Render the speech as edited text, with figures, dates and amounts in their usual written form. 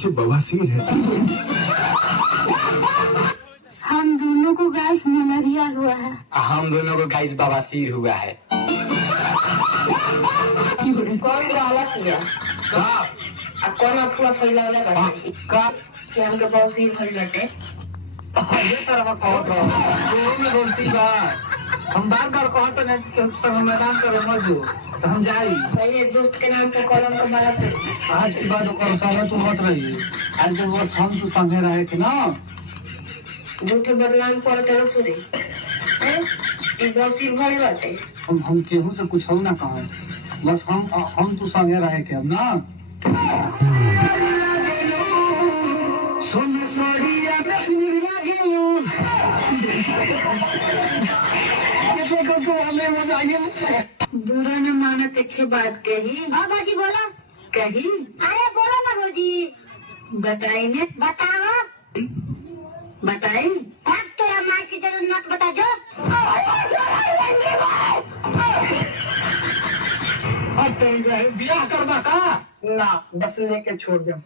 मुझे बवासीर है। हम दोनों को गाइस मलेरिया हुआ है। हम दोनों को गाइस बवासीर हुआ है। कौन वाला किया का अब कौन अफवाह फैलावला बाटे का कि हमके बवासीर भइल बाटे। ये तरह कहत रहो दोनों में गलती बा। हम बार-बार कहत नहीं कि सब मैदान पर मत जो तो हम जाई। पहले दोस्त के नाम पे कॉलम को मारा से आज की बात कर सारा तू मत रही। आज के वर्ष हम तो संगे रहे थे ना। झूठे बदनाम कर तेरे सुरे हैं ई बवासीर भइल बाटे। हम केहू से कुछ हो ना कहे बस हम तो संगे रहे के अब ना। सुन सोहिया में लागेलू कैसे को हमें मजा आई। बुरा न मानत अच्छी बात कही। हाँ भौजी बोलो। कही अरे बोलो ना भौजी। बताई ने बताओ। बताई अब तेरा माँ की जरूरत मत बता जो। अब तो ब्याह करवा का ना बस लेके छोड़ दो।